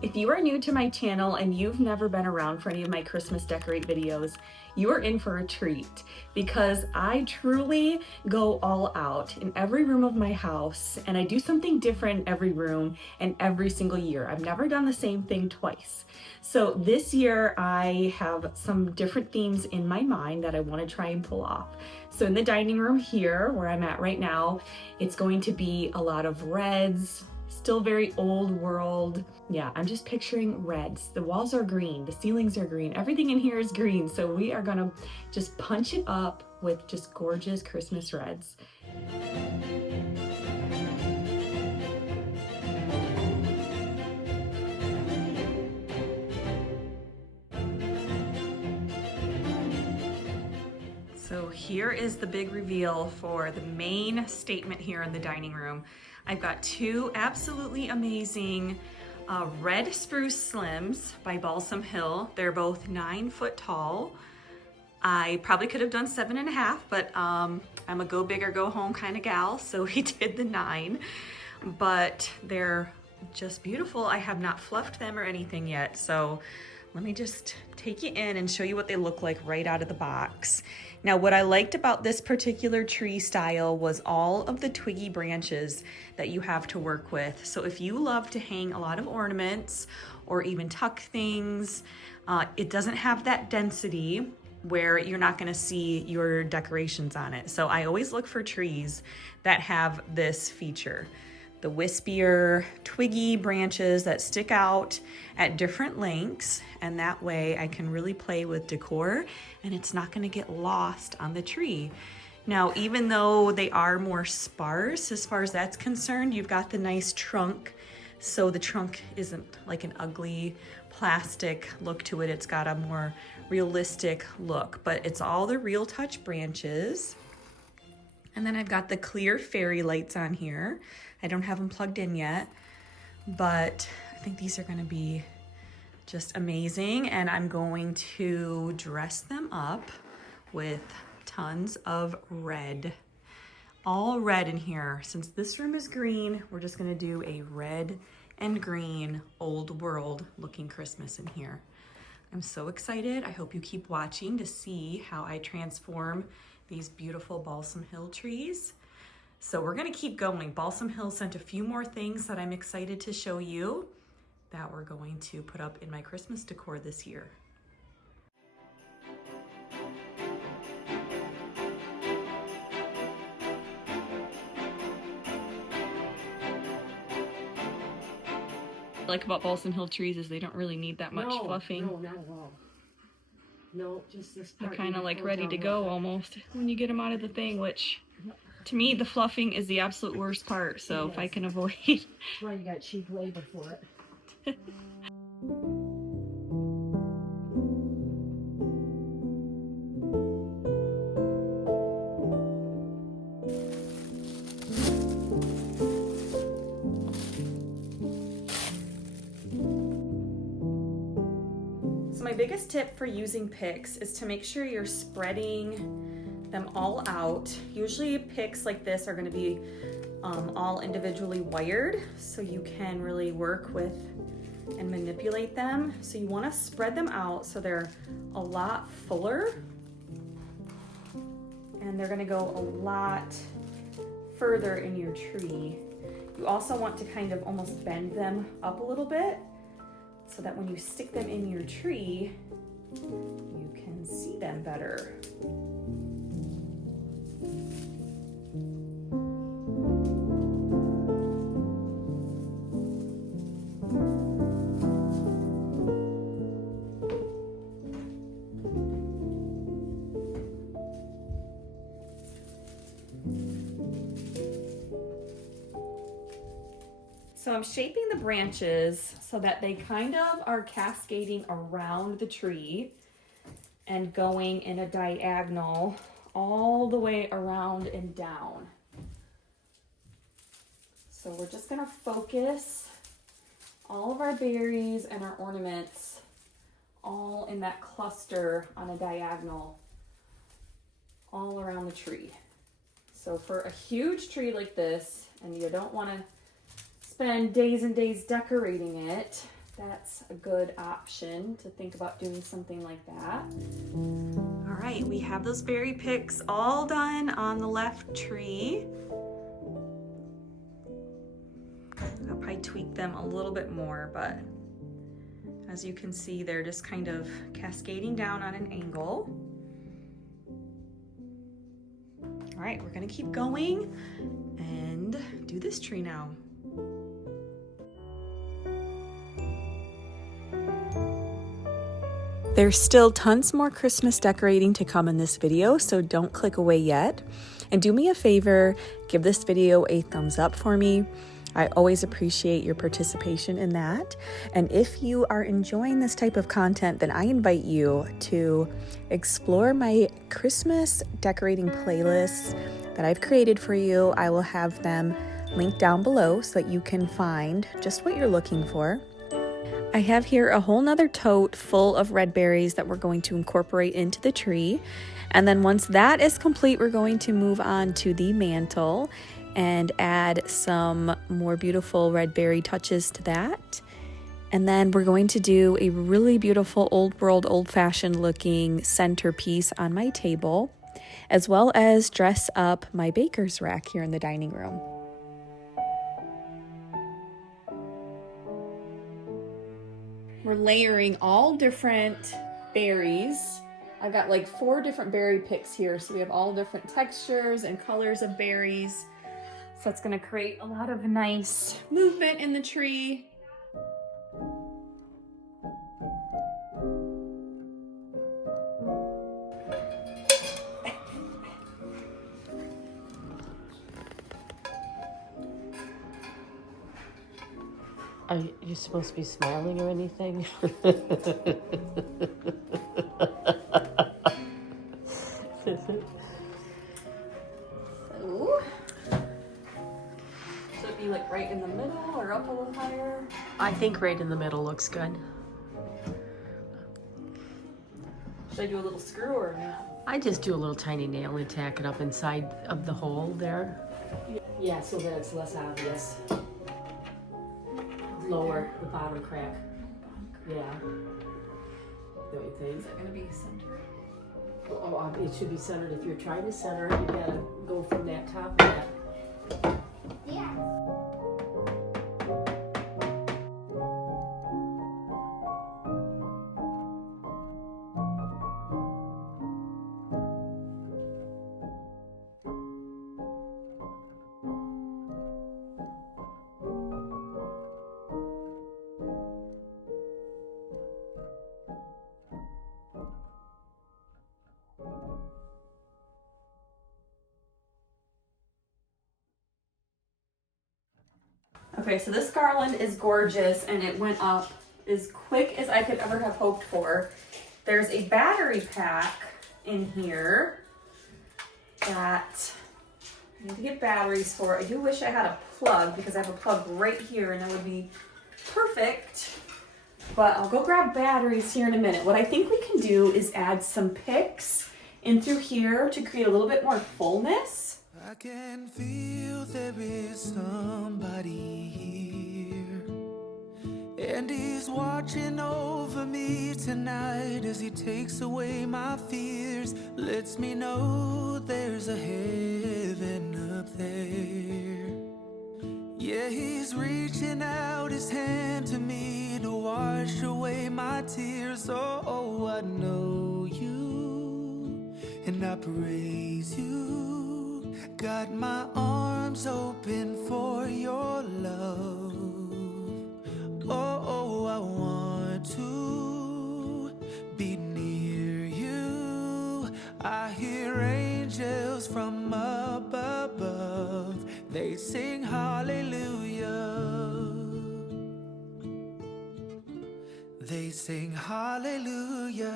If you are new to my channel and you've never been around for any of my Christmas decorate videos, you are in for a treat because I truly go all out in every room of my house and I do something different in every room and every single year. I've never done the same thing twice. So this year I have some different themes in my mind that I want to try and pull off. So in the dining room here, where I'm at right now, it's going to be a lot of reds, still very old world. Yeah, I'm just picturing reds. The walls are green, the ceilings are green, everything in here is green. So we are gonna just punch it up with just gorgeous Christmas reds. So here is the big reveal for the main statement here in the dining room. I've got two absolutely amazing red spruce slims by Balsam Hill. They're both 9 foot tall. I probably could have done 7.5, but I'm a go big or go home kind of gal, so we did the 9. But they're just beautiful. I have not fluffed them or anything yet, so let me just take you in and show you what they look like right out of the box. Now, what I liked about this particular tree style was all of the twiggy branches that you have to work with. So if you love to hang a lot of ornaments or even tuck things, it doesn't have that density where you're not gonna see your decorations on it. So I always look for trees that have this feature. The wispier, twiggy branches that stick out at different lengths, and that way I can really play with decor and it's not gonna get lost on the tree. Now, even though they are more sparse as far as that's concerned, you've got the nice trunk, so the trunk isn't like an ugly plastic look to it. It's got a more realistic look, but it's all the Real Touch branches. And then I've got the clear fairy lights on here. I don't have them plugged in yet, but I think these are gonna be just amazing. And I'm going to dress them up with tons of red. All red in here. Since this room is green, we're just gonna do a red and green old world looking Christmas in here. I'm so excited. I hope you keep watching to see how I transform these beautiful Balsam Hill trees. So we're gonna keep going. Balsam Hill sent a few more things that I'm excited to show you that we're going to put up in my Christmas decor this year. What I like about Balsam Hill trees is they don't really need that much fluffing. No, not at all. No, just this part. They're kind of like ready to go almost when you get them out of the thing, which to me, the fluffing is the absolute worst part. So yes, if I can avoid. That's why you got cheap labor for it. So my biggest tip for using picks is to make sure you're spreading them all out. Usually picks like this are going to be all individually wired, so you can really work with and manipulate them. So you want to spread them out so they're a lot fuller and they're going to go a lot further in your tree. You also want to kind of almost bend them up a little bit so that when you stick them in your tree, you can see them better. So I'm shaping the branches so that they kind of are cascading around the tree and going in a diagonal all the way around and down. So we're just gonna focus all of our berries and our ornaments all in that cluster on a diagonal all around the tree. So for a huge tree like this, and you don't want to spend days and days decorating it, that's a good option to think about doing something like that. All right, we have those berry picks all done on the left tree. I'll probably tweak them a little bit more, but as you can see, they're just kind of cascading down on an angle. All right, we're gonna keep going and do this tree now. There's still tons more Christmas decorating to come in this video, so don't click away yet. And do me a favor, give this video a thumbs up for me. I always appreciate your participation in that. And if you are enjoying this type of content, then I invite you to explore my Christmas decorating playlists that I've created for you. I will have them linked down below so that you can find just what you're looking for. I have here a whole nother tote full of red berries that we're going to incorporate into the tree. And then once that is complete, we're going to move on to the mantle and add some more beautiful red berry touches to that. And then we're going to do a really beautiful old world, old-fashioned looking centerpiece on my table, as well as dress up my baker's rack here in the dining room. We're layering all different berries. I've got like 4 different berry picks here, so we have all different textures and colors of berries. So it's gonna create a lot of nice movement in the tree. Are you supposed to be smiling or anything? So, should it be like right in the middle or up a little higher? I think right in the middle looks good. Should I do a little screw or no? I just do a little tiny nail and tack it up inside of the hole there. Yeah, so that it's less obvious. Lower the bottom crack. Yeah. Don't you think? Is that gonna be centered? Oh, it should be centered. If you're trying to center it, you gotta go from that top to that. Yeah. Okay, so this garland is gorgeous and it went up as quick as I could ever have hoped for. There's a battery pack in here that I need to get batteries for. I do wish I had a plug because I have a plug right here and that would be perfect. But I'll go grab batteries here in a minute. What I think we can do is add some picks in through here to create a little bit more fullness. I can feel there is somebody here, and he's watching over me tonight as he takes away my fears, lets me know there's a heaven up there. Yeah, he's reaching out his hand to me to wash away my tears. Oh, I know you and I praise you. Got my arms open for your love. Oh, I want to be near you. I hear angels from up above. They sing hallelujah. They sing hallelujah.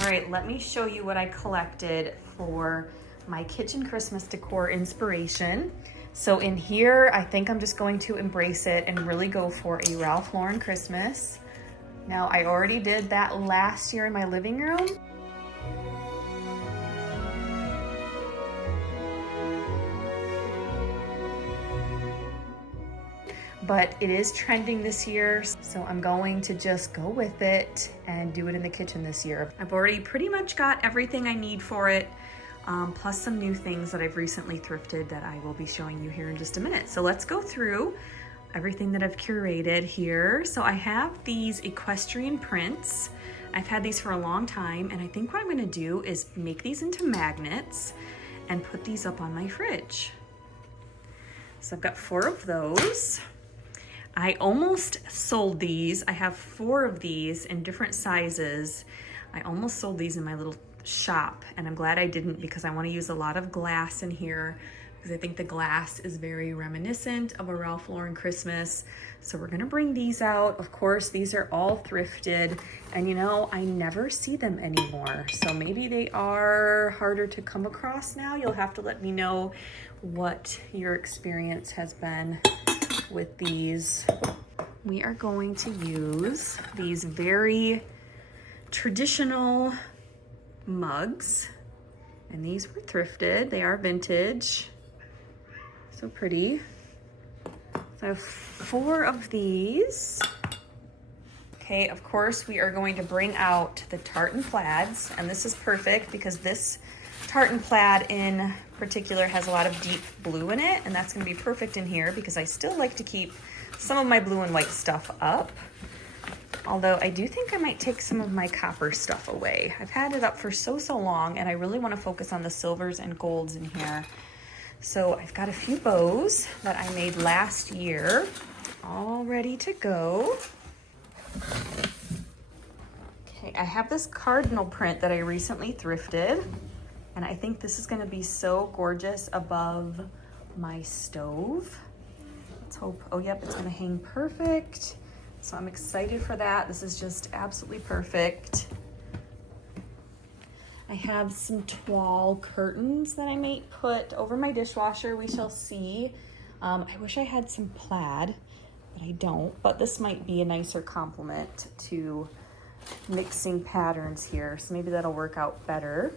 All right, let me show you what I collected for my kitchen Christmas decor inspiration. So in here, I think I'm just going to embrace it and really go for a Ralph Lauren Christmas. Now, I already did that last year in my living room. But it is trending this year, so I'm going to just go with it and do it in the kitchen this year. I've already pretty much got everything I need for it, plus some new things that I've recently thrifted that I will be showing you here in just a minute. So let's go through everything that I've curated here. So I have these equestrian prints. I've had these for a long time, and I think what I'm gonna do is make these into magnets and put these up on my fridge. So I've got 4 of those. I almost sold these. I have 4 of these in different sizes. I almost sold these in my little shop, and I'm glad I didn't because I want to use a lot of glass in here because I think the glass is very reminiscent of a Ralph Lauren Christmas. So we're gonna bring these out. Of course, these are all thrifted, and you know, I never see them anymore. So maybe they are harder to come across now. You'll have to let me know what your experience has been with these. We are going to use these very traditional mugs, and these were thrifted. They are vintage. So pretty. So I have 4 of these. Okay, of course, we are going to bring out the tartan plaids, and this is perfect because this tartan plaid in particular has a lot of deep blue in it, and that's going to be perfect in here because I still like to keep some of my blue and white stuff up. Although I do think I might take some of my copper stuff away. I've had it up for so long, and I really want to focus on the silvers and golds in here. So I've got a few bows that I made last year all ready to go. Okay, I have this cardinal print that I recently thrifted, and I think this is going to be so gorgeous above my stove. Let's hope. Oh, yep, it's going to hang perfect. So I'm excited for that. This is just absolutely perfect. I have some toile curtains that I may put over my dishwasher. We shall see. I wish I had some plaid, but I don't. But this might be a nicer complement to mixing patterns here. So maybe that'll work out better.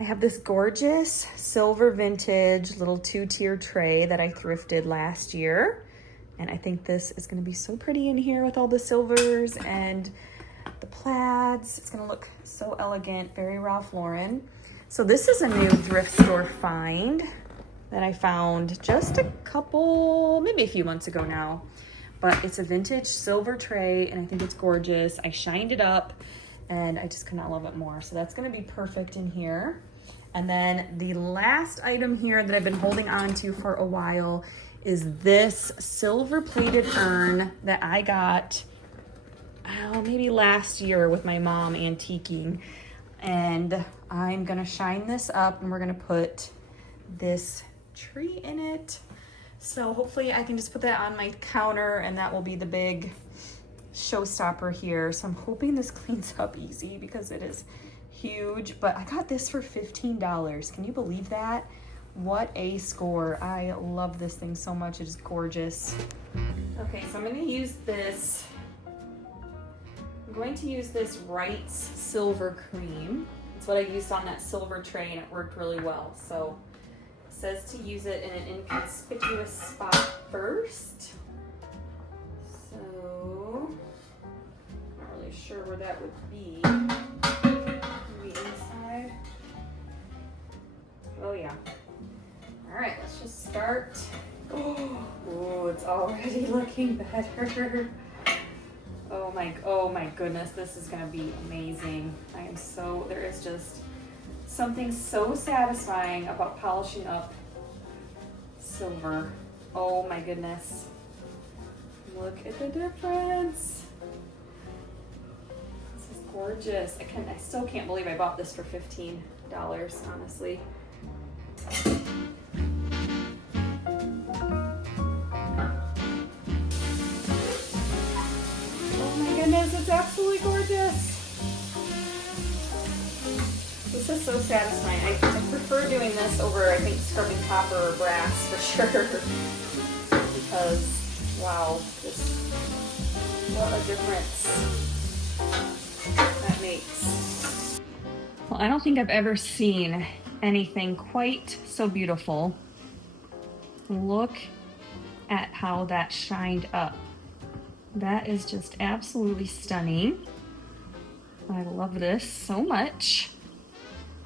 I have this gorgeous silver vintage little 2-tier tray that I thrifted last year. And I think this is gonna be so pretty in here with all the silvers and the plaids. It's gonna look so elegant, very Ralph Lauren. So this is a new thrift store find that I found just a couple, maybe a few months ago now. But it's a vintage silver tray, and I think it's gorgeous. I shined it up, and I just could not love it more. So that's gonna be perfect in here. And then the last item here that I've been holding on to for a while is this silver plated urn that I got maybe last year with my mom antiquing. And I'm gonna shine this up, and we're gonna put this tree in it. So hopefully I can just put that on my counter, and that will be the big showstopper here. So I'm hoping this cleans up easy because it is huge, but I got this for $15. Can you believe that? What a score. I love this thing so much. It is gorgeous. Okay, so I'm going to use this. I'm going to use this Wright's Silver Cream. It's what I used on that silver tray, and it worked really well. So it says to use it in an inconspicuous spot first. where that would be. Maybe inside. Oh yeah. All right, let's just start. Oh, it's already looking better. Oh my goodness, this is gonna be amazing. There is just something so satisfying about polishing up silver. Oh my goodness. Look at the difference. This is gorgeous. I still can't believe I bought this for $15, honestly. Oh my goodness, it's absolutely gorgeous. This is so satisfying. I prefer doing this over, I think, scrubbing copper or brass for sure. Because, wow, just what a difference that makes. Well, I don't think I've ever seen anything quite so beautiful. Look at how that shined up. That is just absolutely stunning. I love this so much.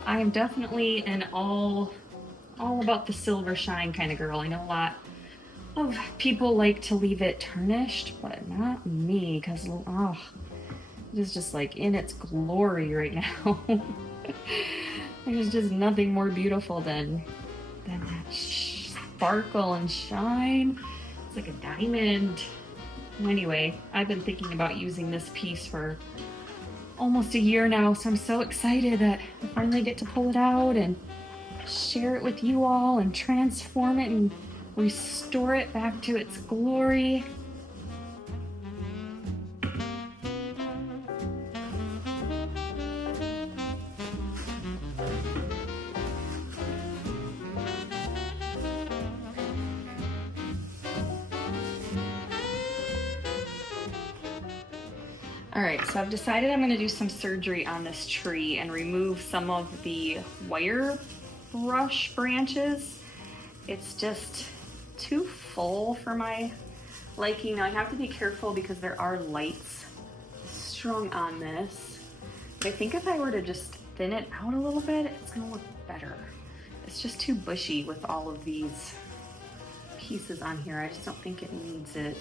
I am definitely an all about the silver shine kind of girl. I know a lot of people like to leave it tarnished, but not me, because it is just like in its glory right now. There's just nothing more beautiful than that sparkle and shine. It's like a diamond. Anyway, I've been thinking about using this piece for almost a year now, so I'm so excited that I finally get to pull it out and share it with you all and transform it and restore it back to its glory. All right, so I've decided I'm going to do some surgery on this tree and remove some of the wire brush branches. It's just too full for my liking. Now I have to be careful because there are lights strung on this. But I think if I were to just thin it out a little bit, it's going to look better. It's just too bushy with all of these pieces on here. I just don't think it needs it.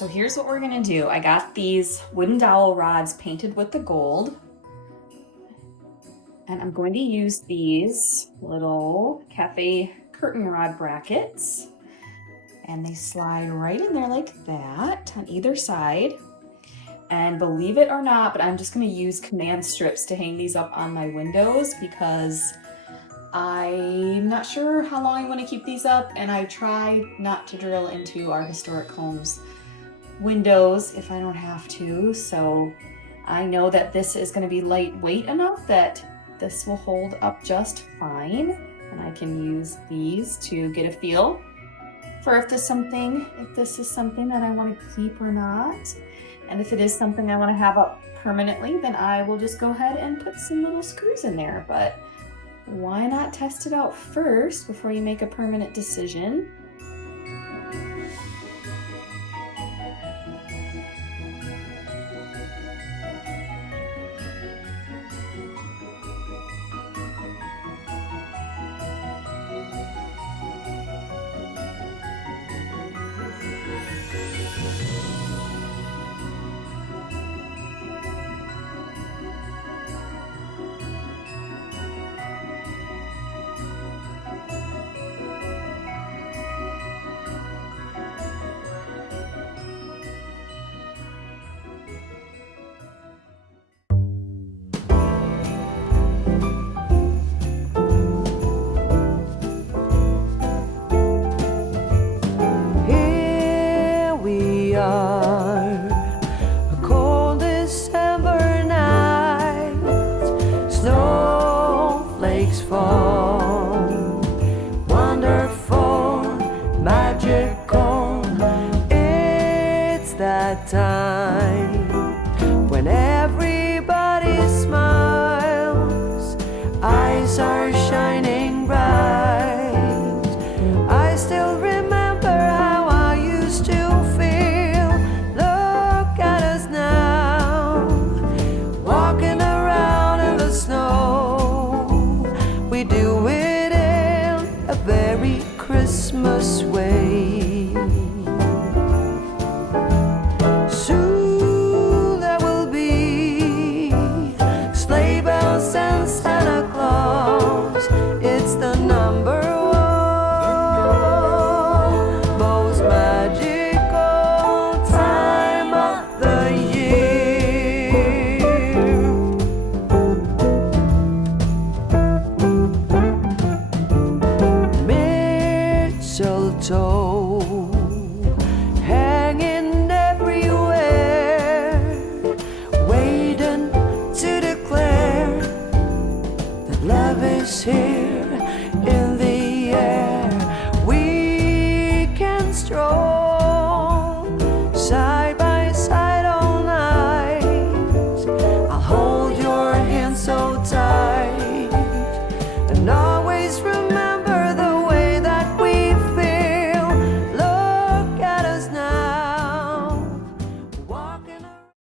So here's what we're gonna do. I got these wooden dowel rods painted with the gold. And I'm going to use these little cafe curtain rod brackets. And they slide right in there like that on either side. And believe it or not, but I'm just gonna use command strips to hang these up on my windows because I'm not sure how long I want to keep these up, and I try not to drill into our historic homes windows if I don't have to. So I know that this is going to be lightweight enough that this will hold up just fine, and I can use these to get a feel for if this is something that I want to keep or not. And if it is something I want to have up permanently, then I will just go ahead and put some little screws in there. But why not test it out first before you make a permanent decision?